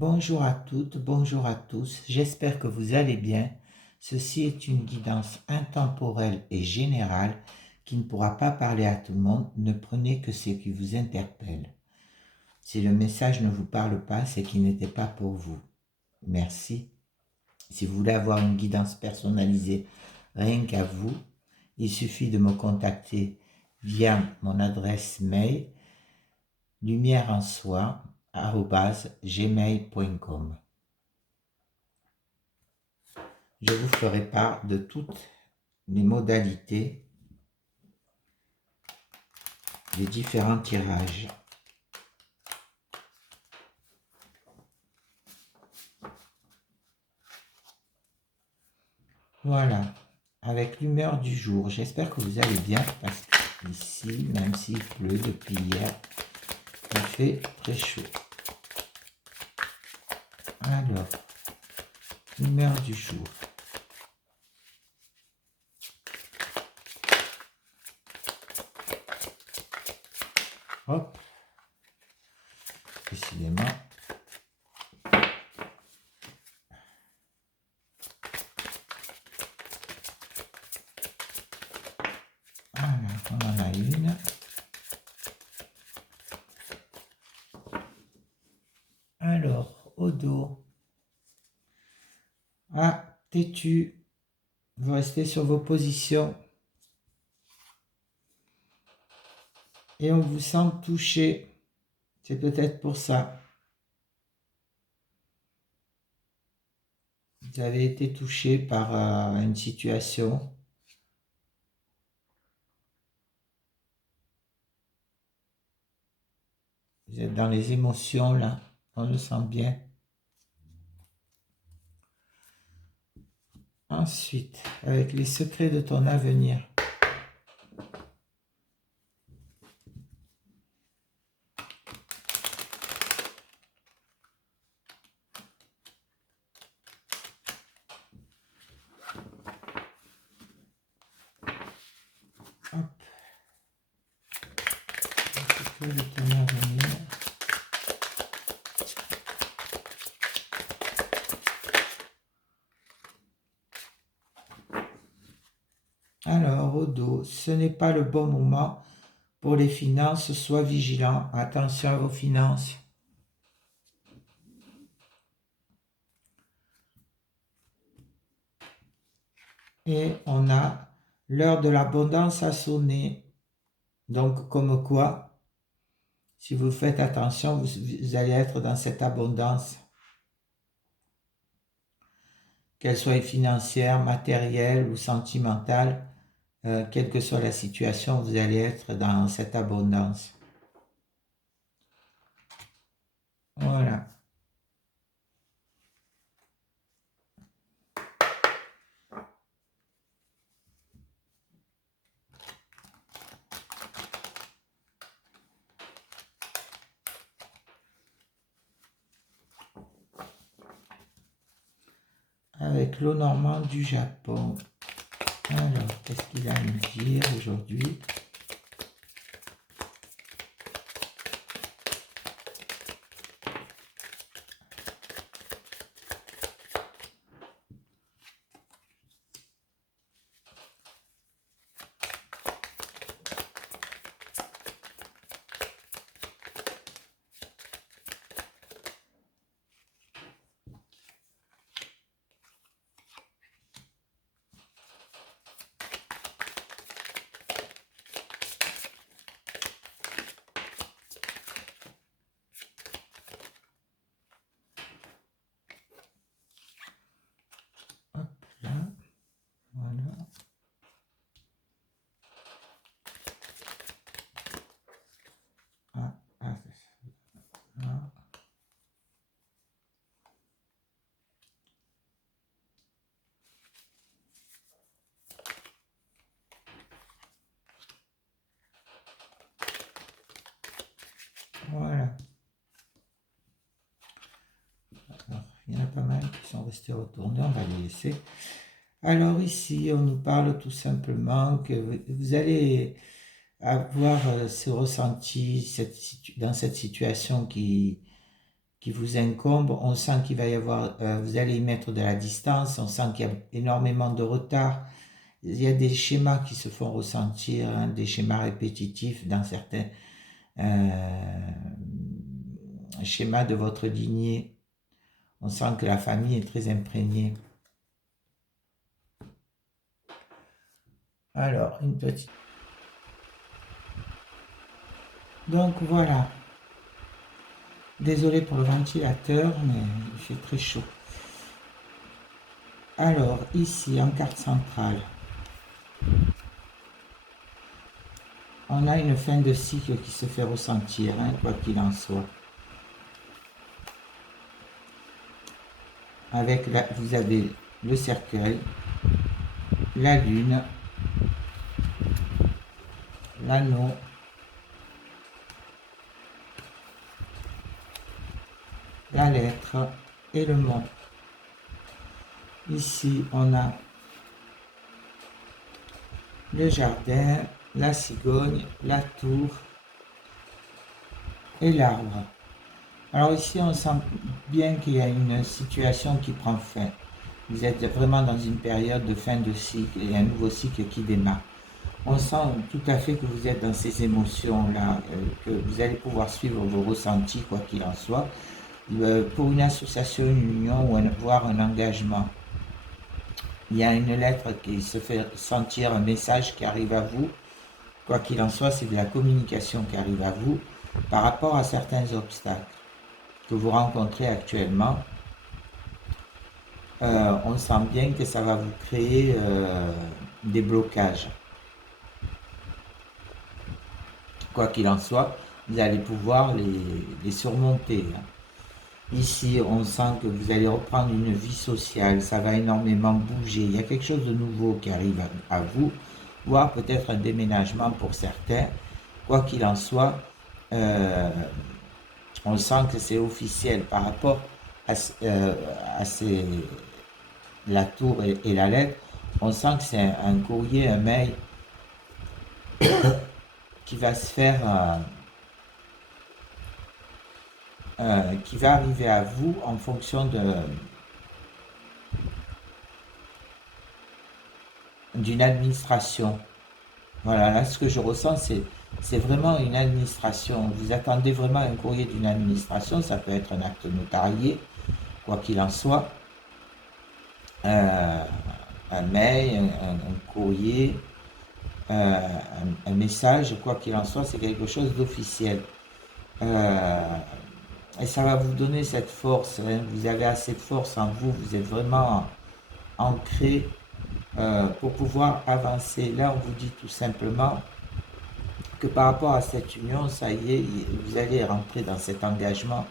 Bonjour à toutes, bonjour à tous, j'espère que vous allez bien. Ceci est une guidance intemporelle et générale qui ne pourra pas parler à tout le monde, ne prenez que ce qui vous interpelle. Si le message ne vous parle pas, c'est qu'il n'était pas pour vous. Merci. Si vous voulez avoir une guidance personnalisée rien qu'à vous, il suffit de me contacter via mon adresse mail lumièreensoi@gmail.com. Je vous ferai part de toutes les modalités des différents tirages. Voilà, avec l'humeur du jour, j'espère que vous allez bien parce que ici, même s'il pleut depuis hier, il fait très chaud. Alors, l'humeur du jour. Hop, décidément. Voilà, on en a une. Alors, au dos. Ah, têtu. Vous restez sur vos positions. Et on vous sent touché. C'est peut-être pour ça. Vous avez été touché par une situation. Vous êtes dans les émotions, là. On le sent bien. Ensuite, avec les secrets de ton avenir. Hop. Les secrets de ton avenir. Alors, au dos, ce n'est pas le bon moment pour les finances. Sois vigilant. Attention à vos finances. Et on a l'heure de l'abondance a sonné. Donc, comme quoi, si vous faites attention, vous allez être dans cette abondance. Qu'elle soit financière, matérielle ou sentimentale, quelle que soit la situation, vous allez être dans cette abondance. Voilà. Avec l'eau normande du Japon. Alors, qu'est-ce qu'il a à nous dire aujourd'hui ? Hop là, voilà. Là. Voilà. Alors, il y en a pas mal qui sont restés retournés, on va les laisser. Alors ici, on nous parle tout simplement que vous allez avoir ce ressenti dans cette situation qui qui vous incombe. On sent qu'il va y avoir, vous allez y mettre de la distance, on sent qu'il y a énormément de retard. Il y a des schémas qui se font ressentir, hein, des schémas répétitifs dans certains schémas de votre lignée. On sent que la famille est très imprégnée. Alors, une petite... Donc voilà. Désolé pour le ventilateur, mais il fait très chaud. Alors, ici, en carte centrale, on a une fin de cycle qui se fait ressentir, hein, quoi qu'il en soit. Avec vous avez le cercueil, la lune, l'anneau, la lettre et le mot. Ici, on a le jardin, la cigogne, la tour et l'arbre. Alors ici, on sent bien qu'il y a une situation qui prend fin. Vous êtes vraiment dans une période de fin de cycle et un nouveau cycle qui démarre. On sent tout à fait que vous êtes dans ces émotions-là, que vous allez pouvoir suivre vos ressentis, quoi qu'il en soit. Pour une association, une union ou voire un engagement, il y a une lettre qui se fait sentir, un message qui arrive à vous. Quoi qu'il en soit, c'est de la communication qui arrive à vous par rapport à certains obstacles que vous rencontrez actuellement. On sent bien que ça va vous créer des blocages. Quoi qu'il en soit, vous allez pouvoir les surmonter. Ici, on sent que vous allez reprendre une vie sociale, ça va énormément bouger. Il y a quelque chose de nouveau qui arrive à vous, voire peut-être un déménagement pour certains. Quoi qu'il en soit, on sent que c'est officiel par rapport à la tour et la lettre. On sent que c'est un courrier, un mail qui va se faire, qui va arriver à vous en fonction d'une administration. Voilà, là ce que je ressens, c'est vraiment une administration. Vous attendez vraiment un courrier d'une administration, ça peut être un acte notarié, quoi qu'il en soit, un mail, un courrier, un message, quoi qu'il en soit, c'est quelque chose d'officiel. Et ça va vous donner cette force, hein. Vous avez assez de force en vous, vous êtes vraiment ancré pour pouvoir avancer. Là, on vous dit tout simplement que par rapport à cette union, ça y est, vous allez rentrer dans cet engagement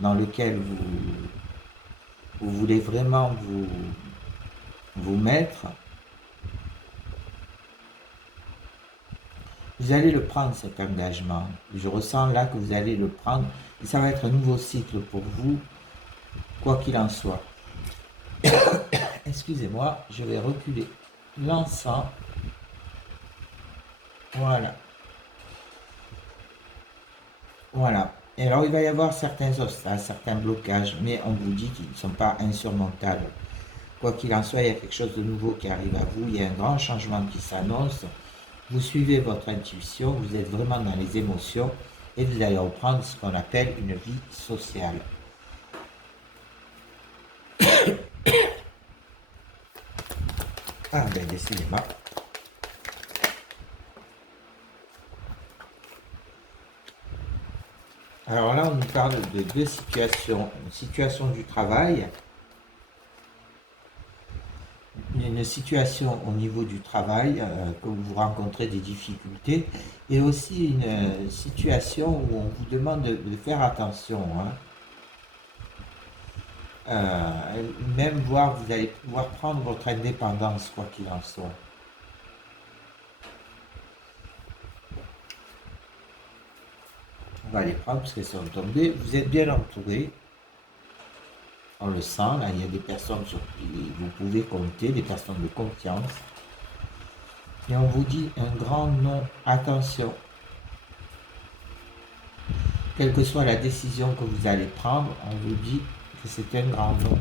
dans lequel vous voulez vraiment vous mettre. Vous allez le prendre, cet engagement. Je ressens là que vous allez le prendre. Et ça va être un nouveau cycle pour vous, quoi qu'il en soit. Excusez-moi, je vais reculer l'encens. Voilà. Voilà. Et alors, il va y avoir certains obstacles, certains blocages, mais on vous dit qu'ils ne sont pas insurmontables. Quoi qu'il en soit, il y a quelque chose de nouveau qui arrive à vous. Il y a un grand changement qui s'annonce. Vous suivez votre intuition, vous êtes vraiment dans les émotions et vous allez reprendre ce qu'on appelle une vie sociale. Ah ben décidément. Alors là, on nous parle de deux situations. Une situation du travail, une situation au niveau du travail, que vous rencontrez des difficultés, et aussi une situation où on vous demande de faire attention. Hein. Même voir, vous allez pouvoir prendre votre indépendance, quoi qu'il en soit. On va les prendre parce qu'elles sont tombées. Vous êtes bien entouré. On le sent, là, il y a des personnes sur qui vous pouvez compter, des personnes de confiance. Et on vous dit un grand non, attention. quelle que soit la décision que vous allez prendre, on vous dit que c'est un grand non.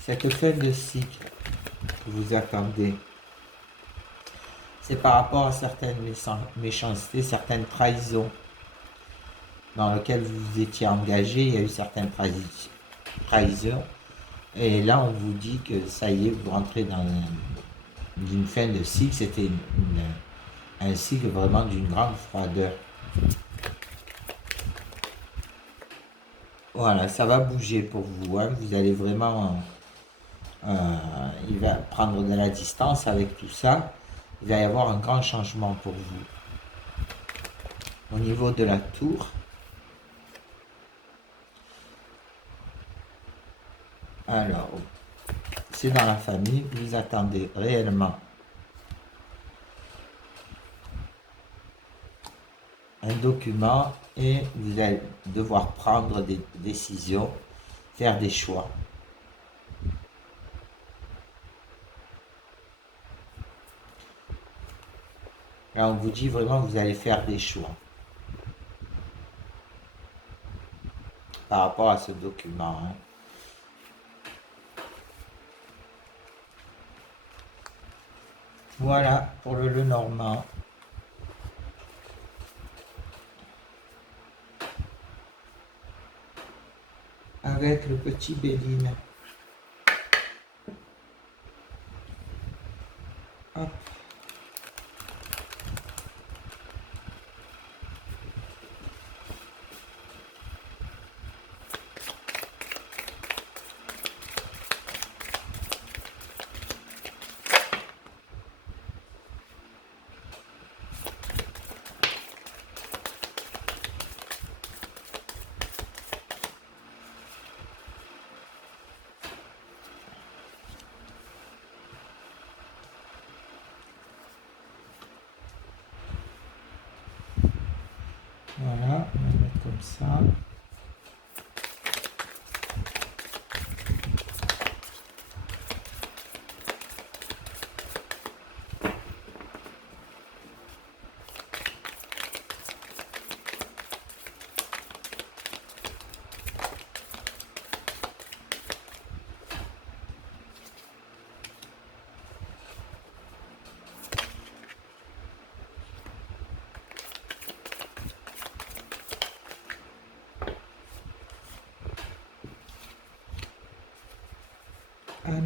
Cette fin de cycle que vous attendez, c'est par rapport à certaines méchancetés, certaines trahisons dans lesquelles vous vous étiez engagé. Il y a eu certaines trahisons. Et là, on vous dit que ça y est, vous rentrez dans une fin de cycle. C'était un cycle vraiment d'une grande froideur. Voilà, ça va bouger pour vous. Hein. Vous allez vraiment... il va prendre de la distance avec tout ça. Il va y avoir un grand changement pour vous. Au niveau de la tour, alors, c'est dans la famille, vous attendez réellement un document et vous allez devoir prendre des décisions, faire des choix. Là, on vous dit vraiment que vous allez faire des choix par rapport à ce document. Hein. Voilà pour le Lenormand. Avec le petit Béline. Hop. Voilà, on va mettre comme ça. Alors,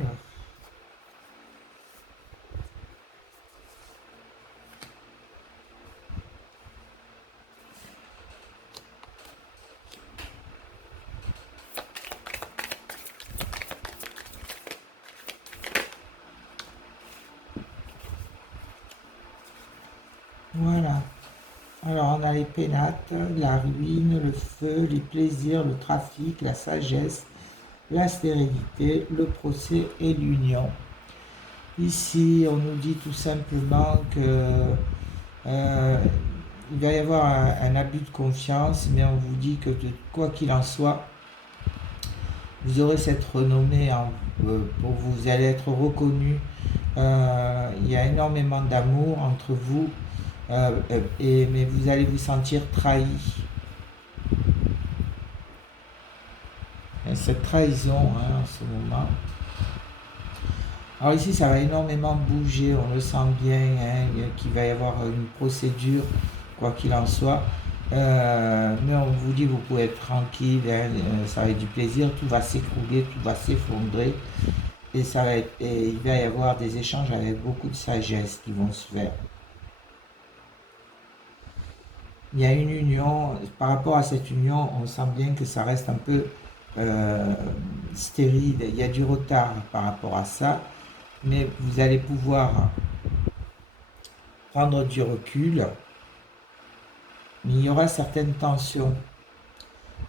voilà. Alors, on a les pénates, la ruine, le feu, les plaisirs, le trafic, la sagesse, la stérilité, le procès et l'union. Ici, on nous dit tout simplement que il va y avoir un abus de confiance, mais on vous dit que quoi qu'il en soit, vous aurez cette renommée, pour vous allez être reconnu. Il y a énormément d'amour entre vous, mais vous allez vous sentir trahi. Et cette trahison, hein, en ce moment. Alors ici, ça va énormément bouger, on le sent bien, hein, qu'il va y avoir une procédure, quoi qu'il en soit. Mais on vous dit, vous pouvez être tranquille, hein, ça va être du plaisir, tout va s'écrouler, tout va s'effondrer. Et, et il va y avoir des échanges avec beaucoup de sagesse qui vont se faire. Il y a une union, par rapport à cette union, on sent bien que ça reste un peu stérile. Il y a du retard par rapport à ça, mais vous allez pouvoir prendre du recul, mais il y aura certaines tensions.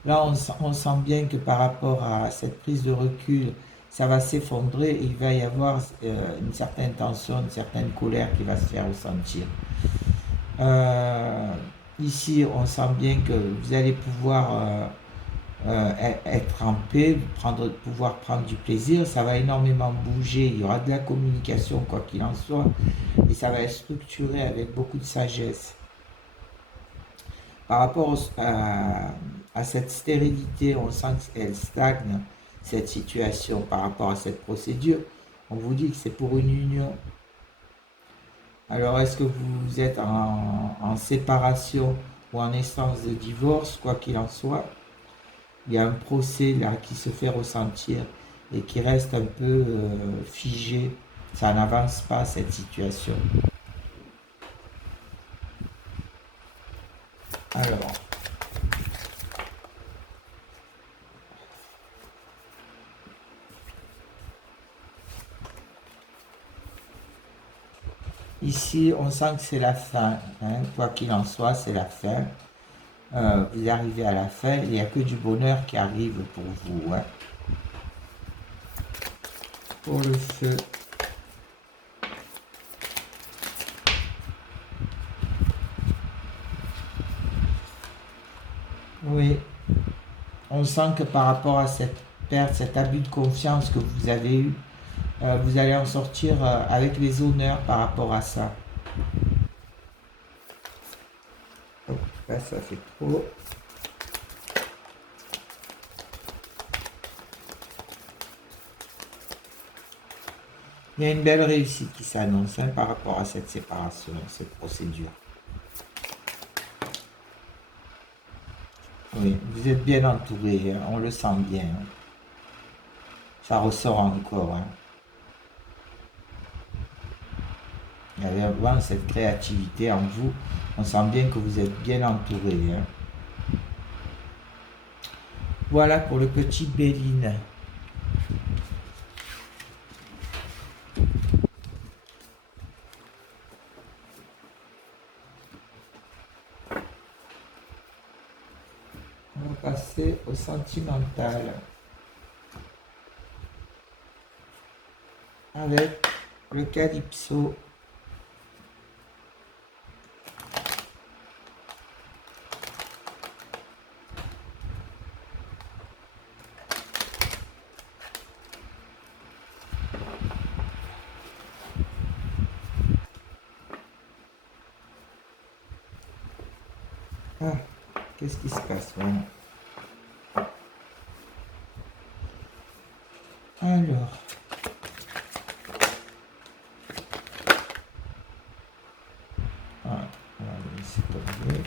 Là, on sent bien que par rapport à cette prise de recul, ça va s'effondrer et il va y avoir une certaine tension, une certaine colère qui va se faire ressentir. Ici, on sent bien que vous allez pouvoir être en paix, pouvoir prendre du plaisir, ça va énormément bouger, il y aura de la communication quoi qu'il en soit, et ça va être structuré avec beaucoup de sagesse. Par rapport à cette stérilité, on sent qu'elle stagne, cette situation par rapport à cette procédure. On vous dit que c'est pour une union. Alors, est-ce que vous êtes en séparation ou en instance de divorce, quoi qu'il en soit? Il y a un procès là qui se fait ressentir et qui reste un peu figé. Ça n'avance pas, cette situation. Alors, ici, on sent que c'est la fin, hein. Quoi qu'il en soit, c'est la fin. Vous arrivez à la fin, il n'y a que du bonheur qui arrive pour vous, hein. Pour le feu. Oui, on sent que par rapport à cette perte, cet abus de confiance que vous avez eu, vous allez en sortir avec les honneurs par rapport à ça. Hop, là, ça fait trop. Il y a une belle réussite qui s'annonce, hein, par rapport à cette séparation, cette procédure. Oui, vous êtes bien entouré, hein, on le sent bien, hein. Ça ressort encore, hein. Il y avait vraiment cette créativité en vous. On sent bien que vous êtes bien entouré, hein. Voilà pour le petit Béline. On va passer au sentimental. Avec le Calypso. Ah, qu'est-ce qui se passe vraiment? Alors, ah, on va laisser tomber.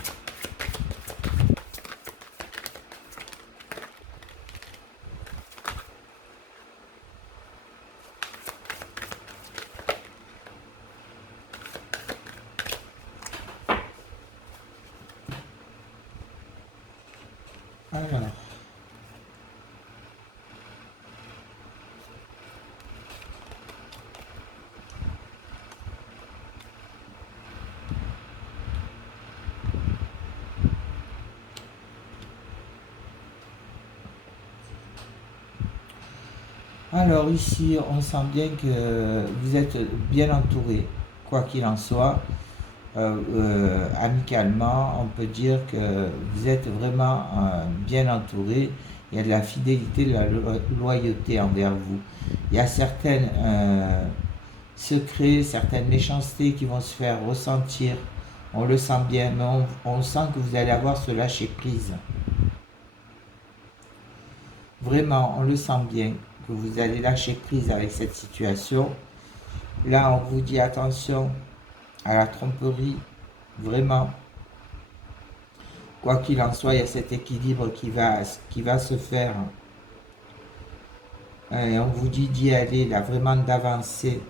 Alors, alors ici, on sent bien que vous êtes bien entouré, quoi qu'il en soit. Amicalement, on peut dire que vous êtes vraiment bien entouré. Il y a de la fidélité, de la loyauté envers vous. Il y a certains secrets, certaines méchancetés qui vont se faire ressentir. On le sent bien, mais on sent que vous allez avoir ce lâcher-prise. Vraiment, on le sent bien, que vous allez lâcher prise avec cette situation. Là, on vous dit attention à la tromperie, vraiment. Quoi qu'il en soit, il y a cet équilibre qui va se faire. Et on vous dit d'y aller, là, vraiment d'avancer.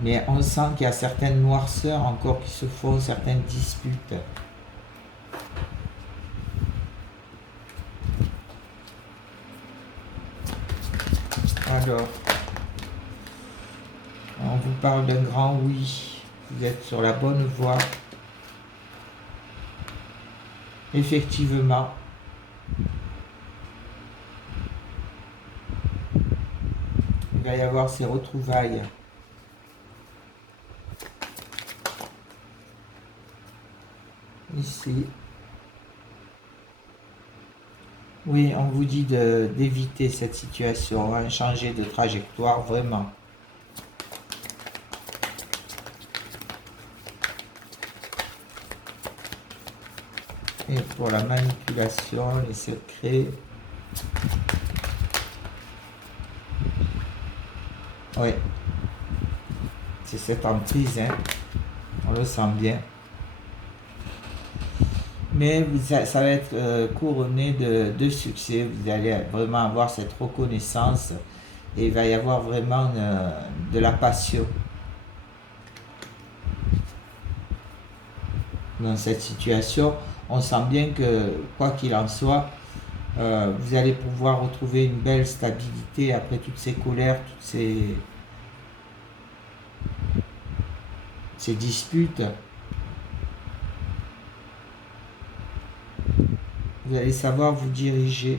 Mais on sent qu'il y a certaines noirceurs encore qui se font, certaines disputes. Alors, on vous parle d'un grand oui. Vous êtes sur la bonne voie. Effectivement. Il va y avoir ces retrouvailles. Ici. Oui, on vous dit d'éviter cette situation, hein, changer de trajectoire, vraiment. pour la manipulation, les secrets. Oui, c'est cette emprise, hein. On le sent bien. Mais ça va être couronné de succès. Vous allez vraiment avoir cette reconnaissance et il va y avoir vraiment de la passion dans cette situation. On sent bien que, quoi qu'il en soit, vous allez pouvoir retrouver une belle stabilité après toutes ces colères, toutes ces disputes. Vous allez savoir vous diriger.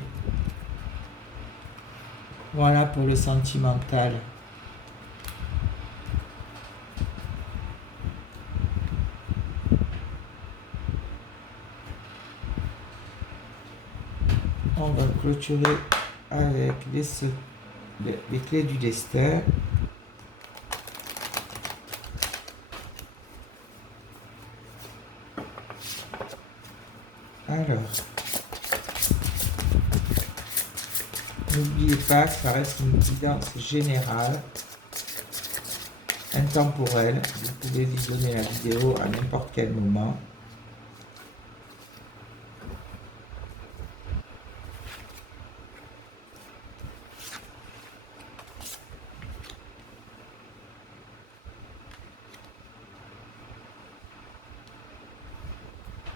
Voilà pour le sentimental. On va clôturer avec les clés du destin. Alors, n'oubliez pas que ça reste une guidance générale, intemporelle. Vous pouvez visionner la vidéo à n'importe quel moment.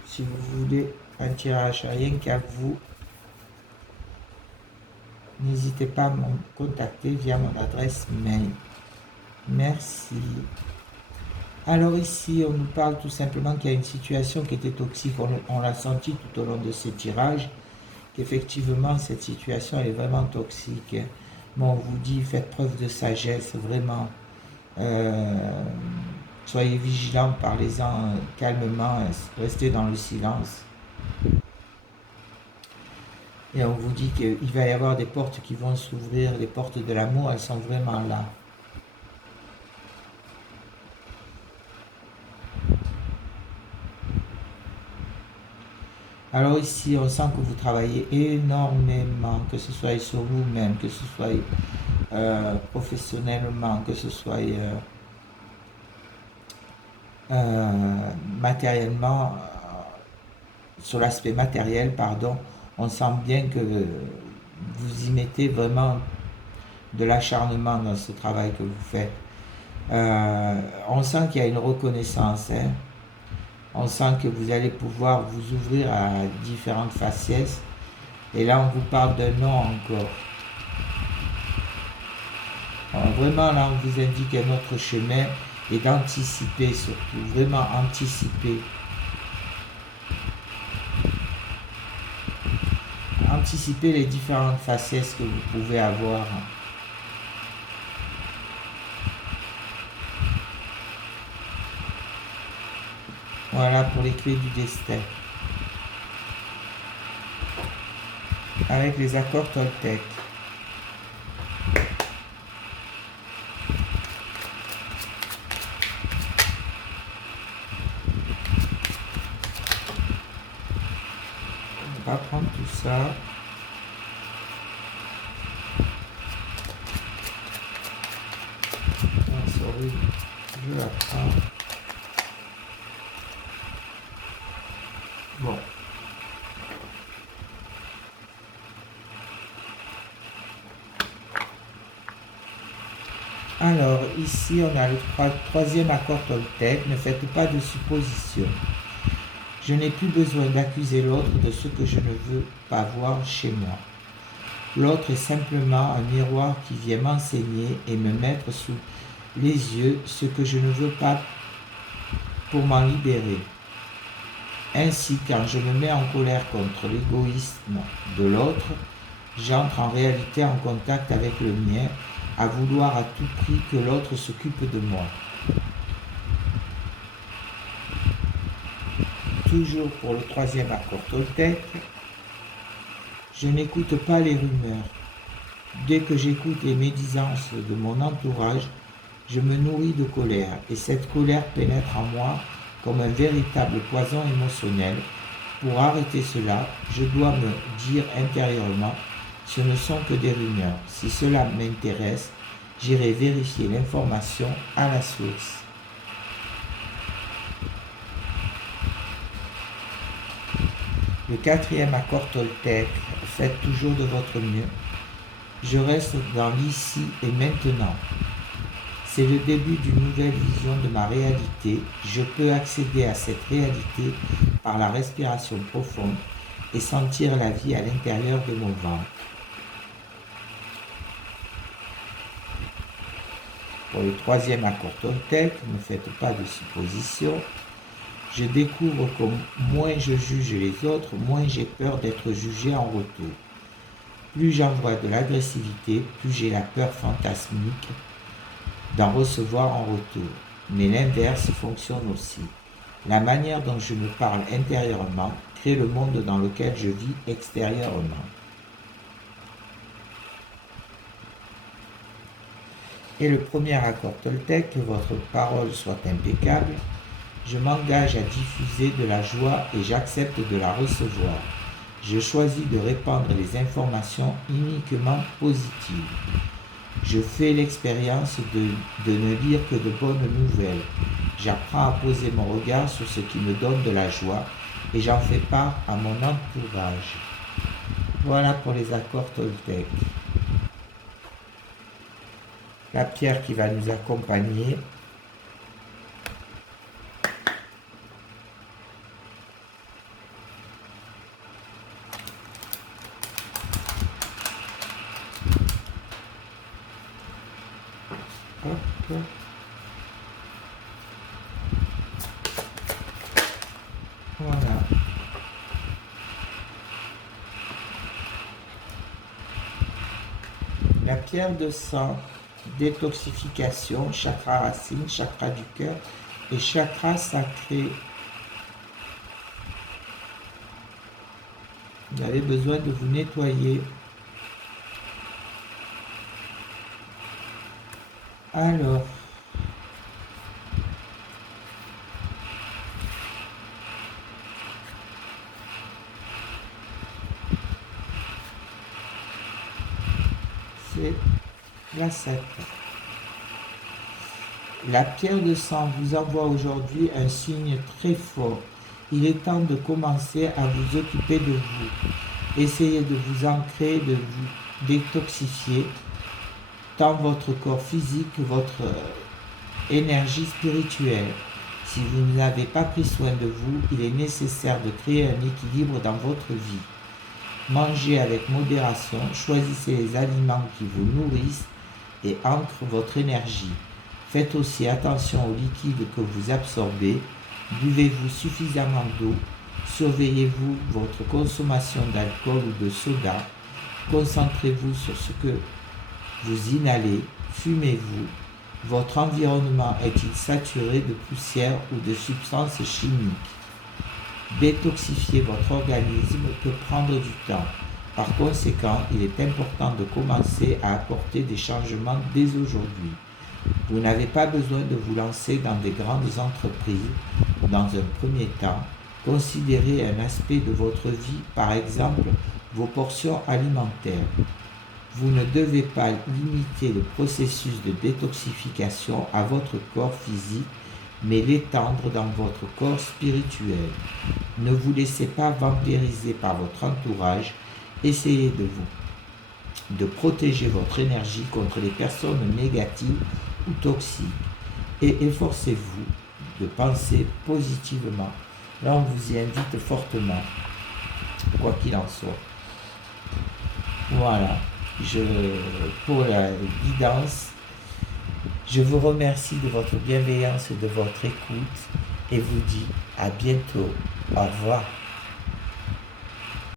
Si vous voulez un tirage rien qu'à vous, n'hésitez pas à me contacter via mon adresse mail. Merci. Alors ici, on nous parle tout simplement qu'il y a une situation qui était toxique. On l'a senti tout au long de ces tirages, qu'effectivement, cette situation elle est vraiment toxique. Bon, on vous dit, faites preuve de sagesse, vraiment. Soyez vigilants, parlez-en calmement, restez dans le silence. Et on vous dit qu'il va y avoir des portes qui vont s'ouvrir, les portes de l'amour, elles sont vraiment là. Alors ici, on sent que vous travaillez énormément, que ce soit sur vous-même, que ce soit professionnellement, que ce soit matériellement, sur l'aspect matériel, pardon, on sent bien que vous y mettez vraiment de l'acharnement dans ce travail que vous faites. On sent qu'il y a une reconnaissance, hein. On sent que vous allez pouvoir vous ouvrir à différentes facettes. Et là, on vous parle d'un non encore. Alors, vraiment, là, on vous indique un autre chemin et d'anticiper surtout. Vraiment anticiper. Anticiper les différentes facettes que vous pouvez avoir. Voilà pour les clés du destin. Avec les accords Toltec. On va prendre tout ça. Ah, sorry, je la prends. Bon. Alors, ici, on a le troisième accord Toltec. Ne faites pas de suppositions. Je n'ai plus besoin d'accuser l'autre de ce que je ne veux pas voir chez moi. L'autre est simplement un miroir qui vient m'enseigner et me mettre sous les yeux ce que je ne veux pas pour m'en libérer. Ainsi, quand je me mets en colère contre l'égoïsme de l'autre, j'entre en réalité en contact avec le mien, à vouloir à tout prix que l'autre s'occupe de moi. Toujours pour le troisième accord Toltec, je n'écoute pas les rumeurs. Dès que j'écoute les médisances de mon entourage, je me nourris de colère et cette colère pénètre en moi comme un véritable poison émotionnel Pour arrêter cela, je dois me dire intérieurement, ce ne sont que des rumeurs. Si cela m'intéresse, j'irai vérifier l'information à la source. Le quatrième accord Toltec, faites toujours de votre mieux. Je reste dans l'ici et maintenant. C'est le début d'une nouvelle vision de ma réalité. Je peux accéder à cette réalité par la respiration profonde et sentir la vie à l'intérieur de mon ventre. Pour le troisième accord Toltec, ne faites pas de suppositions. Je découvre que moins je juge les autres, moins j'ai peur d'être jugé en retour. Plus j'envoie de l'agressivité, plus j'ai la peur fantasmique d'en recevoir en retour. Mais l'inverse fonctionne aussi. La manière dont je me parle intérieurement crée le monde dans lequel je vis extérieurement. Et le premier accord Toltec, que votre parole soit impeccable. Je m'engage à diffuser de la joie et j'accepte de la recevoir. Je choisis de répandre les informations uniquement positives. Je fais l'expérience de ne lire que de bonnes nouvelles. J'apprends à poser mon regard sur ce qui me donne de la joie et j'en fais part à mon entourage. Voilà pour les accords Toltec. La pierre qui va nous accompagner. Hop. Voilà. La pierre de sang, détoxification, chakra racine, chakra du cœur et chakra sacré. Vous avez besoin de vous nettoyer. Alors, c'est la 7. La pierre de sang vous envoie aujourd'hui un signe très fort. Il est temps de commencer à vous occuper de vous. Essayez de vous ancrer, de vous détoxifier, tant votre corps physique que votre énergie spirituelle. Si vous n'avez pas pris soin de vous, il est nécessaire de créer un équilibre dans votre vie. Mangez avec modération, choisissez les aliments qui vous nourrissent et ancrent votre énergie. Faites aussi attention aux liquides que vous absorbez. Buvez-vous suffisamment d'eau. Surveillez-vous votre consommation d'alcool ou de soda. Concentrez-vous sur ce que vous inhalez. Fumez-vous. Votre environnement est-il saturé de poussière ou de substances chimiques? Détoxifier votre organisme peut prendre du temps. Par conséquent, il est important de commencer à apporter des changements dès aujourd'hui. Vous n'avez pas besoin de vous lancer dans des grandes entreprises. Dans un premier temps, considérez un aspect de votre vie, par exemple vos portions alimentaires. Vous ne devez pas limiter le processus de détoxification à votre corps physique, mais l'étendre dans votre corps spirituel. Ne vous laissez pas vampiriser par votre entourage. Essayez de protéger votre énergie contre les personnes négatives ou toxiques. Et efforcez-vous de penser positivement. Là, on vous y invite fortement, quoi qu'il en soit. Voilà. Pour la guidance, je vous remercie de votre bienveillance et de votre écoute et vous dis à bientôt. Au revoir.